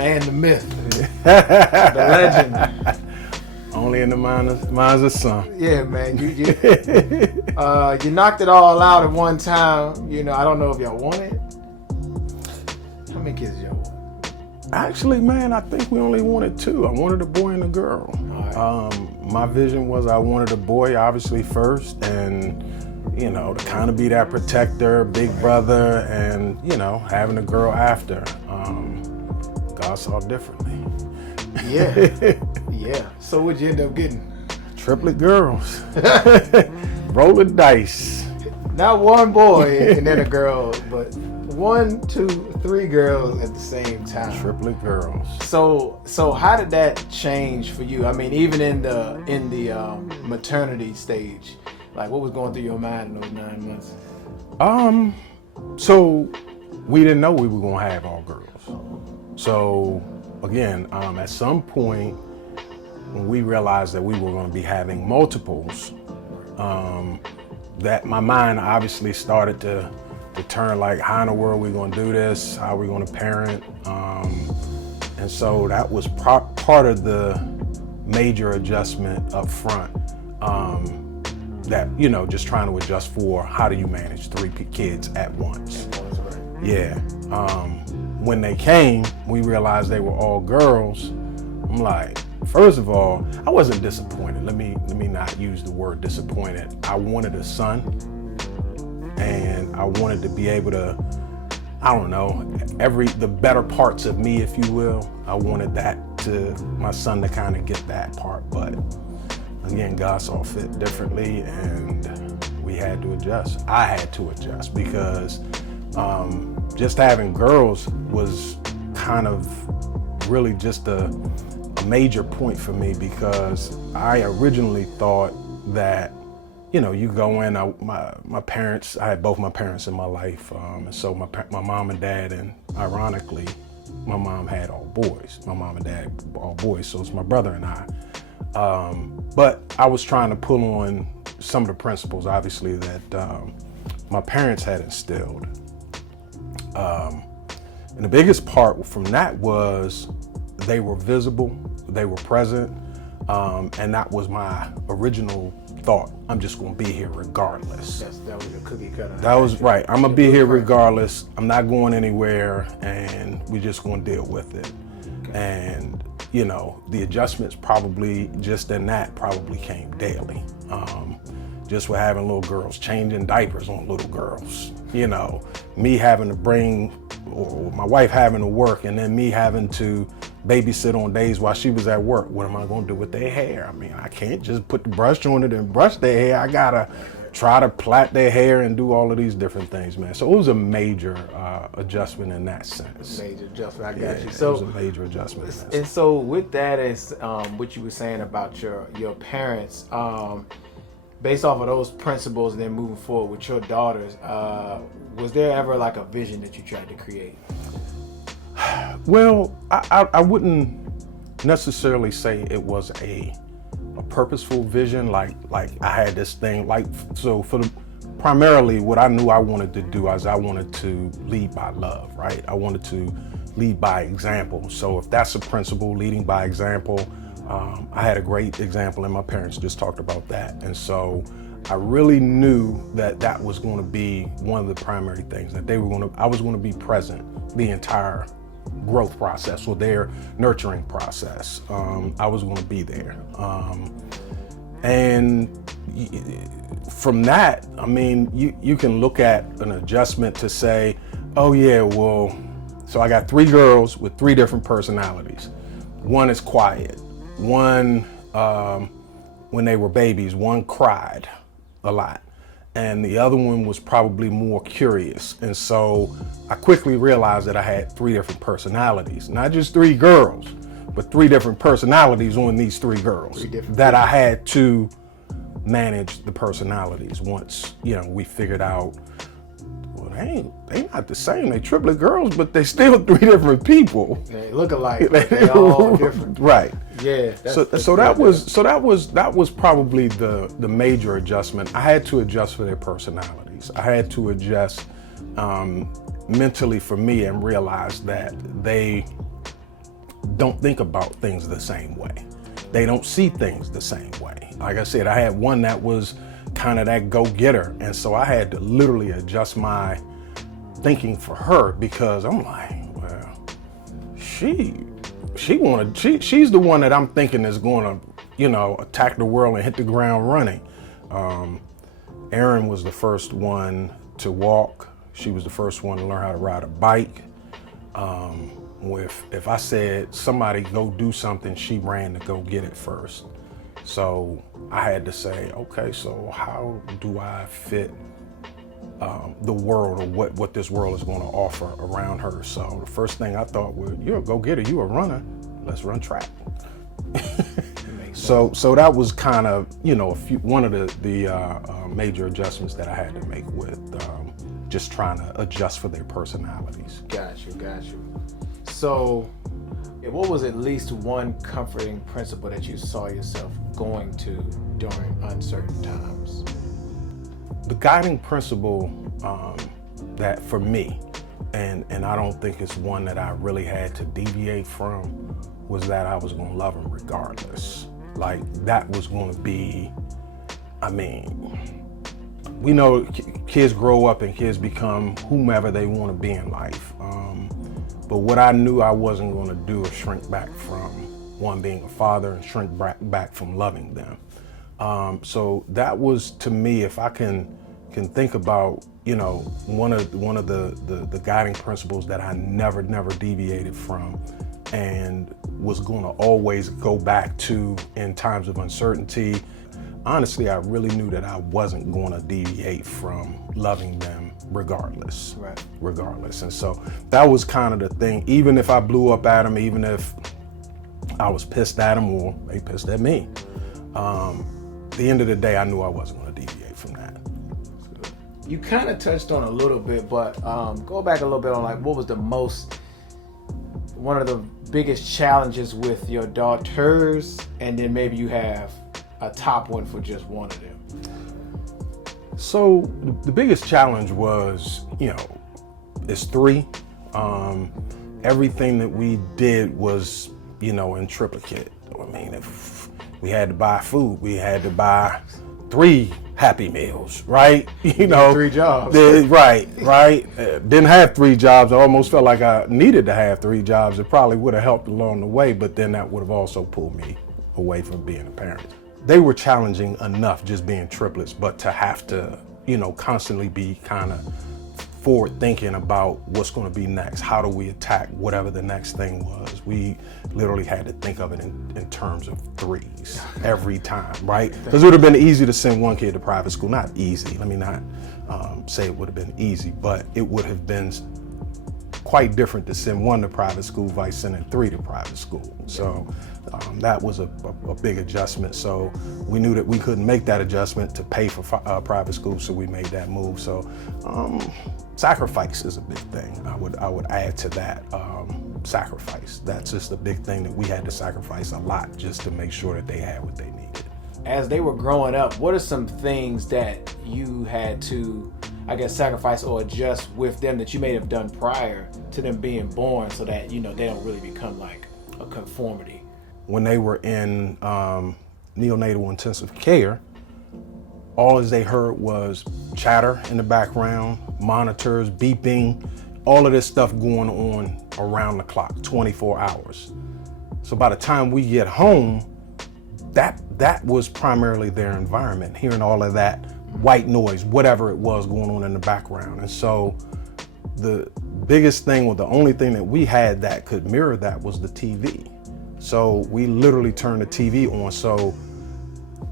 man, the myth, the legend. Only in the minds of some. Yeah, man. You knocked it all out at one time. You know, I don't know if y'all wanted. How many kids y'all want? Actually, man, I think we only wanted two. I wanted a boy and a girl. Right. My vision was I wanted a boy, obviously, first, and, you know, to kind of be that protector, big brother, and, you know, having a girl after. God saw differently. Yeah. Yeah. So what'd you end up getting? Triplet girls. Roll the dice. Not one boy and then a girl, but 1, 2, 3 girls at the same time. Triplet girls. So how did that change for you? I mean, even in the maternity stage, like what was going through your mind in those 9 months? So we didn't know we were gonna have all girls. So again, at some point when we realized that we were gonna be having multiples, that my mind obviously started to turn like, how in the world are we gonna do this? How are we gonna parent? And so that was part of the major adjustment up front. That, you know, just trying to adjust for how do you manage 3 kids at once. Yeah. When they came, we realized they were all girls. I'm like, first of all, I wasn't disappointed. Let me not use the word disappointed. I wanted a son, and I wanted to be able to, I don't know, the better parts of me, if you will. I wanted my son to kind of get that part, but again, God saw fit differently, and we had to adjust. I had to adjust because just having girls was kind of really just a major point for me, because I originally thought that, you know, you go in, my parents, I had both my parents in my life, and so my mom and dad, and ironically, my mom had all boys. My mom and dad all boys, so it's my brother and I. But I was trying to pull on some of the principles, obviously, that my parents had instilled. And the biggest part from that was they were visible, they were present, and that was my original thought. I'm just gonna be here regardless. That was your cookie cutter. That was right. I'm gonna be here regardless. I'm not going anywhere, and we're just gonna deal with it. Okay. And you know, the adjustments probably just in that probably came daily. Just with having little girls, changing diapers on little girls. You know, me having to bring, or my wife having to work, and then me having to babysit on days while she was at work. What am I gonna do with their hair? I mean, I can't just put the brush on it and brush their hair. I gotta try to plait their hair and do all of these different things, man. So it was a major adjustment in that sense. Major adjustment, I got you. So it was a major adjustment. And so with that, as what you were saying about your parents, based off of those principles, and then moving forward with your daughters, was there ever like a vision that you tried to create? Well, I wouldn't necessarily say it was a purposeful vision, like I had this thing, like, so primarily what I knew I wanted to do is I wanted to lead by love, right? I wanted to lead by example. So if that's a principle, leading by example, I had a great example, and my parents just talked about that. And so I really knew that was going to be one of the primary things, that I was going to be present the entire growth process, or their nurturing process. I was going to be there. And from that, I mean, you can look at an adjustment to say, oh yeah, well, so I got 3 girls with 3 different personalities. One is quiet. One, when they were babies, one cried a lot, and the other one was probably more curious. And so I quickly realized that I had 3 different personalities, not just 3 girls, but 3 different personalities on these 3 girls, that I had to manage the personalities once, you know, we figured out, well, they not the same. They triplet girls, but they still 3 different people. They look alike, but they all different. Right. Yeah. So that was probably the major adjustment. I had to adjust for their personalities. I had to adjust mentally for me, and realize that they don't think about things the same way. They don't see things the same way. Like I said, I had one that was kind of that go-getter, and so I had to literally adjust my thinking for her, because I'm like, well, she's the one that I'm thinking is going to, attack the world and hit the ground running. Erin was the first one to walk. She was the first one to learn how to ride a bike. If I said somebody go do something, she ran to go get it first. So I had to say, okay, so how do I fit the world, or what this world is going to offer around her? So the first thing I thought was, you're a go-getter, you're a runner, let's run track. So that was kind of, one of the major adjustments that I had to make with just trying to adjust for their personalities. Got you. So what was at least one comforting principle that you saw yourself going to during uncertain times? The guiding principle that for me, and I don't think it's one that I really had to deviate from, was that I was going to love them regardless. Like, that was going to be, we know kids grow up and kids become whomever they want to be in life. But what I knew I wasn't going to do is shrink back from, one, being a father, and shrink back from loving them. So that was, to me, if I can think about, one of the guiding principles that I never deviated from, and was going to always go back to in times of uncertainty. Honestly, I really knew that I wasn't going to deviate from loving them regardless. Right. Regardless. And so that was kind of the thing. Even if I blew up at them, even if I was pissed at them or they pissed at me, at the end of the day, I knew I wasn't going to deviate from that. You kind of touched on a little bit, but go back a little bit on, like, what was one of the biggest challenges with your daughters, and then maybe you have a top one for just one of them. So the biggest challenge was, it's three. Everything that we did was, in triplicate. If we had to buy food, we had to buy 3 Happy Meals, right? 3 jobs. Right. Didn't have 3 jobs. I almost felt like I needed to have 3 jobs. It probably would have helped along the way, but then that would have also pulled me away from being a parent. They were challenging enough just being triplets, but to have to, constantly be kind of forward thinking about what's going to be next. How do we attack whatever the next thing was? We literally had to think of it in terms of 3s every time, right? Because it would have been easy to send one kid to private school. Not easy. Let me not say it would have been easy, but it would have been quite different to send 1 to private school versus sending 3 to private school. So that was a big adjustment. So we knew that we couldn't make that adjustment to pay for private school, so we made that move. So sacrifice is a big thing. I would add to that, sacrifice. That's just a big thing that we had to sacrifice a lot just to make sure that they had what they needed. As they were growing up, what are some things that you had to, sacrifice or adjust with them that you may have done prior to them being born, so that, they don't really become like a conformity? When they were in neonatal intensive care, all as they heard was chatter in the background, monitors, beeping, all of this stuff going on around the clock, 24 hours. So by the time we get home, that was primarily their environment, hearing all of that white noise, whatever it was going on in the background. And so the biggest thing, or the only thing that we had that could mirror that, was the TV. So we literally turned the TV on. So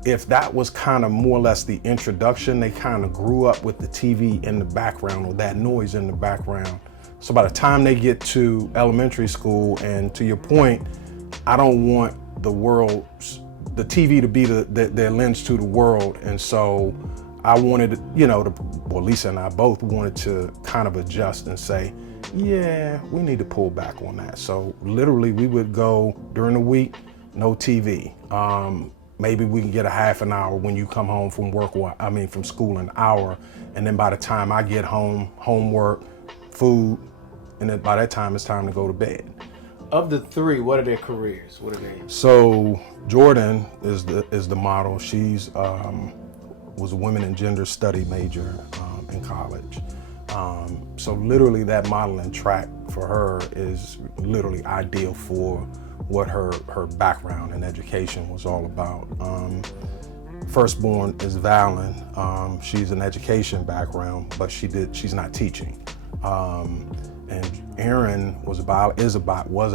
if that was kind of more or less the introduction, they kind of grew up with the TV in the background, or that noise in the background. So by the time they get to elementary school, and to your point, I don't want the TV to be their lens to the world. And so I wanted, Lisa and I both wanted to kind of adjust and say, yeah, we need to pull back on that. So literally we would go during the week, no TV. Maybe we can get a half an hour when you come home from from school, an hour. And then by the time I get home, homework, food, and then by that time it's time to go to bed. of the three, what are their careers? What are they? So Jordan is the model. She's was a women and gender study major in college. So literally that modeling track for her is literally ideal for what her background in education was all about. Firstborn is Valen. She's an education background, but she's not teaching. And Erin was a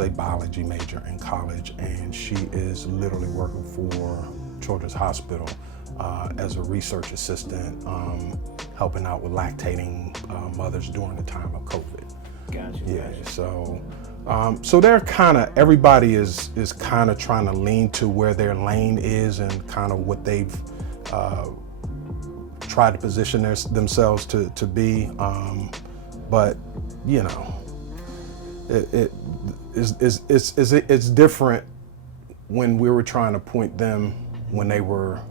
biology major in college, and she is literally working for Children's Hospital as a research assistant, helping out with lactating mothers during the time of COVID. Gotcha. Yeah. Gotcha. So they're kind of, everybody is kind of trying to lean to where their lane is and kind of what they've tried to position themselves to be. But you know, it's different when we were trying to point them when they were,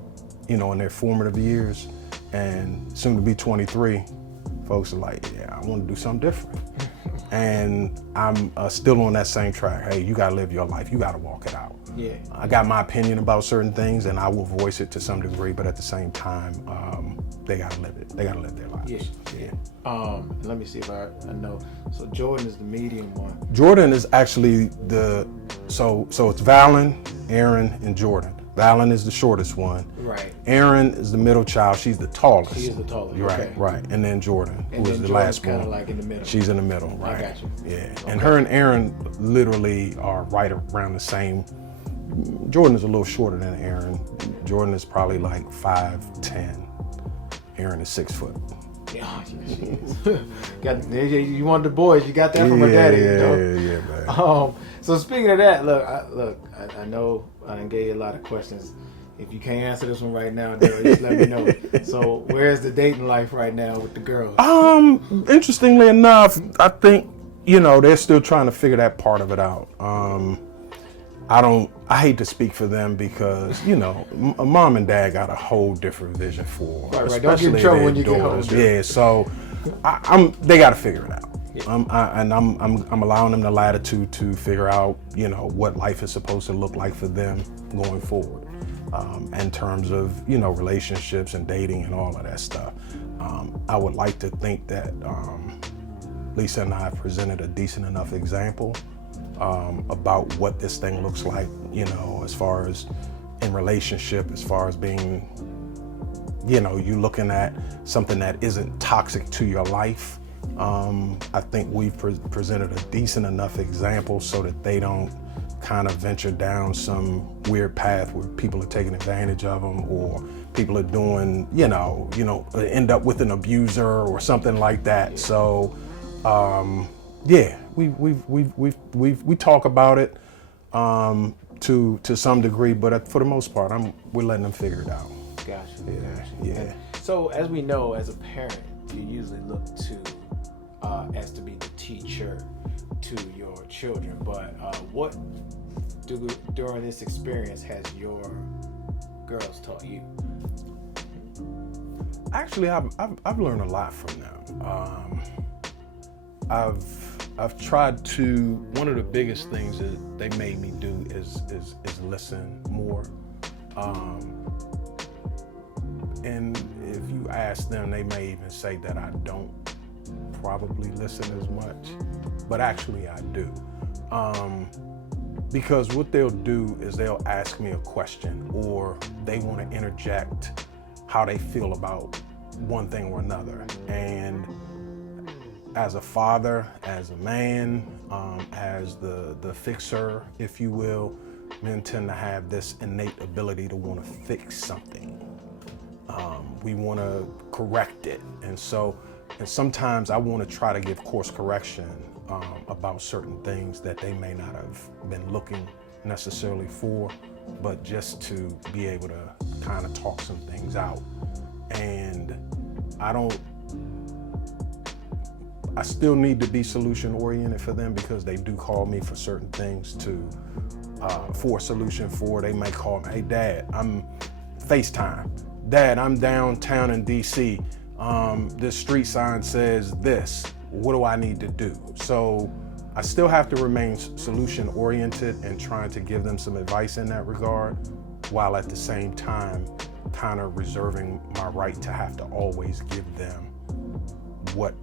you know, in their formative years, and soon to be 23, folks are like, yeah, I want to do something different. And I'm still on that same track. Hey, you gotta live your life. You gotta walk it out. Yeah. I got my opinion about certain things, and I will voice it to some degree. But at the same time, they gotta live it. They gotta live their lives. Yeah. Let me see if I know. So Jordan is the medium one. Jordan is actually so it's Valen, Erin, and Jordan. Valen is the shortest one. Right. Erin is the middle child. She's the tallest. She is the tallest. Right, okay. right. And then Jordan, And who is then the Jordan's last one. kind of like in the middle. She's in the middle, right? I got you. Yeah. Okay. And her and Erin literally are right around the same. Jordan is a little shorter than Erin. Jordan is probably like 5'10". Erin is 6 foot. Yeah, she is. You want the boys? You got that from her daddy. Yeah, you know? yeah, man. So speaking of that, I know I done gave you a lot of questions. If you can't answer this one right now, Darryl, just let me know. So where's the dating life right now with the girls? Interestingly enough, I think, you know, they're still trying to figure that part of it out. I hate to speak for them because, you know, mom and dad got a whole different vision for, right. Don't get in trouble when you get older. Yeah, so they got to figure it out. Yeah. I'm allowing them the latitude to figure out, you know, what life is supposed to look like for them going forward, in terms of, you know, relationships and dating and all of that stuff. I would like to think that Lisa and I have presented a decent enough example about what this thing looks like, you know, as far as in relationship, as far as being, you know, you looking at something that isn't toxic to your life. I think we've presented a decent enough example so that they don't kind of venture down some weird path where people are taking advantage of them, or people are doing, you know, end up with an abuser or something like that. So, yeah, we talk about it to some degree, but for the most part, we're letting them figure it out. Gotcha. Yeah. And so as we know, as a parent, you usually look to as to be the teacher to your children. But what during this experience has your girls taught you? Actually, I've learned a lot from them. I've tried to. One of the biggest things that they made me do is listen more. And if you ask them, they may even say that I don't probably listen as much, but actually I do. Because what they'll do is they'll ask me a question, or they want to interject how they feel about one thing or another. And as a father, as a man, as the fixer, if you will, men tend to have this innate ability to want to fix something. We want to correct it. And sometimes I want to try to give course correction about certain things that they may not have been looking necessarily for, but just to be able to kind of talk some things out. And I still need to be solution oriented for them, because they do call me for certain things for a solution they may call me, hey Dad, I'm FaceTime. Dad, I'm downtown in DC. This street sign says this. What do I need to do? So I still have to remain solution oriented and trying to give them some advice in that regard, while at the same time kind of reserving my right to have to always give them what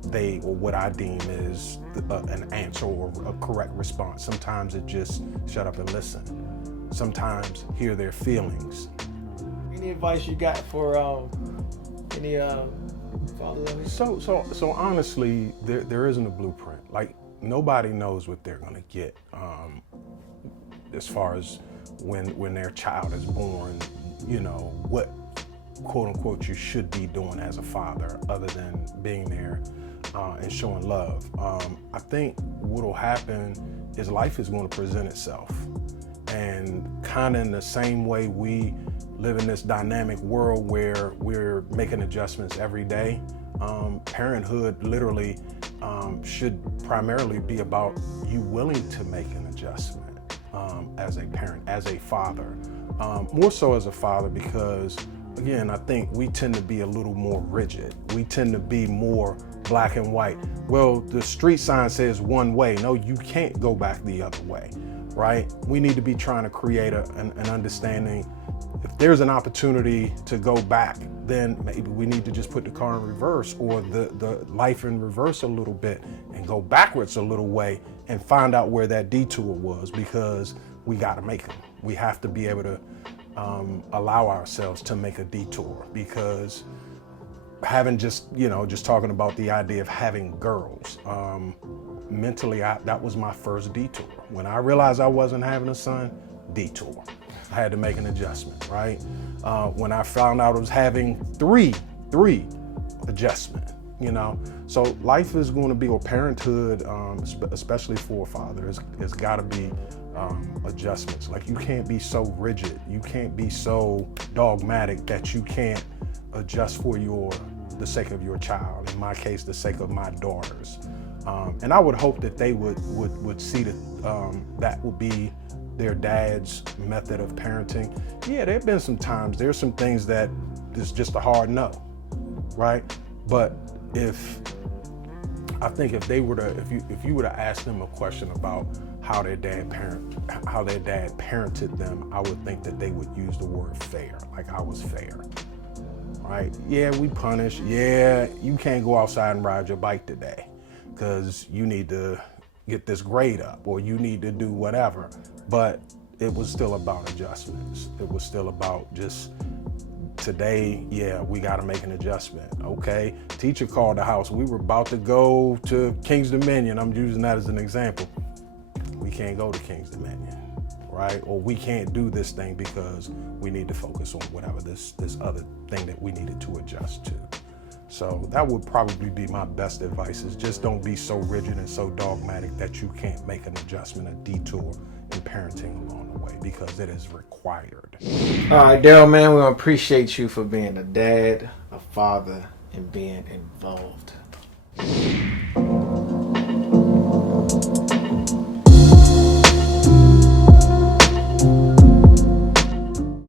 I deem is an answer or a correct response. Sometimes it just shut up and listen. Sometimes hear their feelings. Any advice you got for any fathers? So honestly, there isn't a blueprint. Like, nobody knows what they're gonna get as far as when their child is born, you know, what quote unquote you should be doing as a father other than being there and showing love. I think what'll happen is life is going to present itself, and kind of in the same way we live in this dynamic world where we're making adjustments every day. Parenthood literally should primarily be about you willing to make an adjustment as a parent, as a father, more so as a father, because again, I think we tend to be a little more rigid. We tend to be more black and white. Well, the street sign says one way. No, you can't go back the other way, right? We need to be trying to create an understanding. If there's an opportunity to go back, then maybe we need to just put the car in reverse, or the life in reverse a little bit and go backwards a little way and find out where that detour was, because we got to make them. We have to be able to allow ourselves to make a detour, because having just talking about the idea of having girls, mentally, that was my first detour. When I realized I wasn't having a son, detour. I had to make an adjustment, right? When I found out I was having three, adjustment, you know? So life is going to be, or parenthood, especially for a father, it's got to be adjustments. Like, you can't be so rigid. You can't be so dogmatic that you can't adjust for the sake of your child. In my case, the sake of my daughters. And I would hope that they would see that would be their dad's method of parenting. Yeah, there've been some times, there's some things that is just a hard no, right? But if you were to ask them a question about how their dad parented them, I would think that they would use the word fair. Like, I was fair, right? Yeah, we punish. Yeah, you can't go outside and ride your bike today because you need to get this grade up, or you need to do whatever. But it was still about adjustments. It was still about just, today, yeah, we got to make an adjustment. Okay, teacher called the house. We were about to go to King's Dominion. I'm using that as an example. We can't go to King's Dominion, right? Or we can't do this thing because we need to focus on whatever this other thing that we needed to adjust to. So that would probably be my best advice, is just don't be so rigid and so dogmatic that you can't make an adjustment, a detour in parenting along the way, because it is required. All right, Darryl, man, we appreciate you for being a dad, a father, and being involved.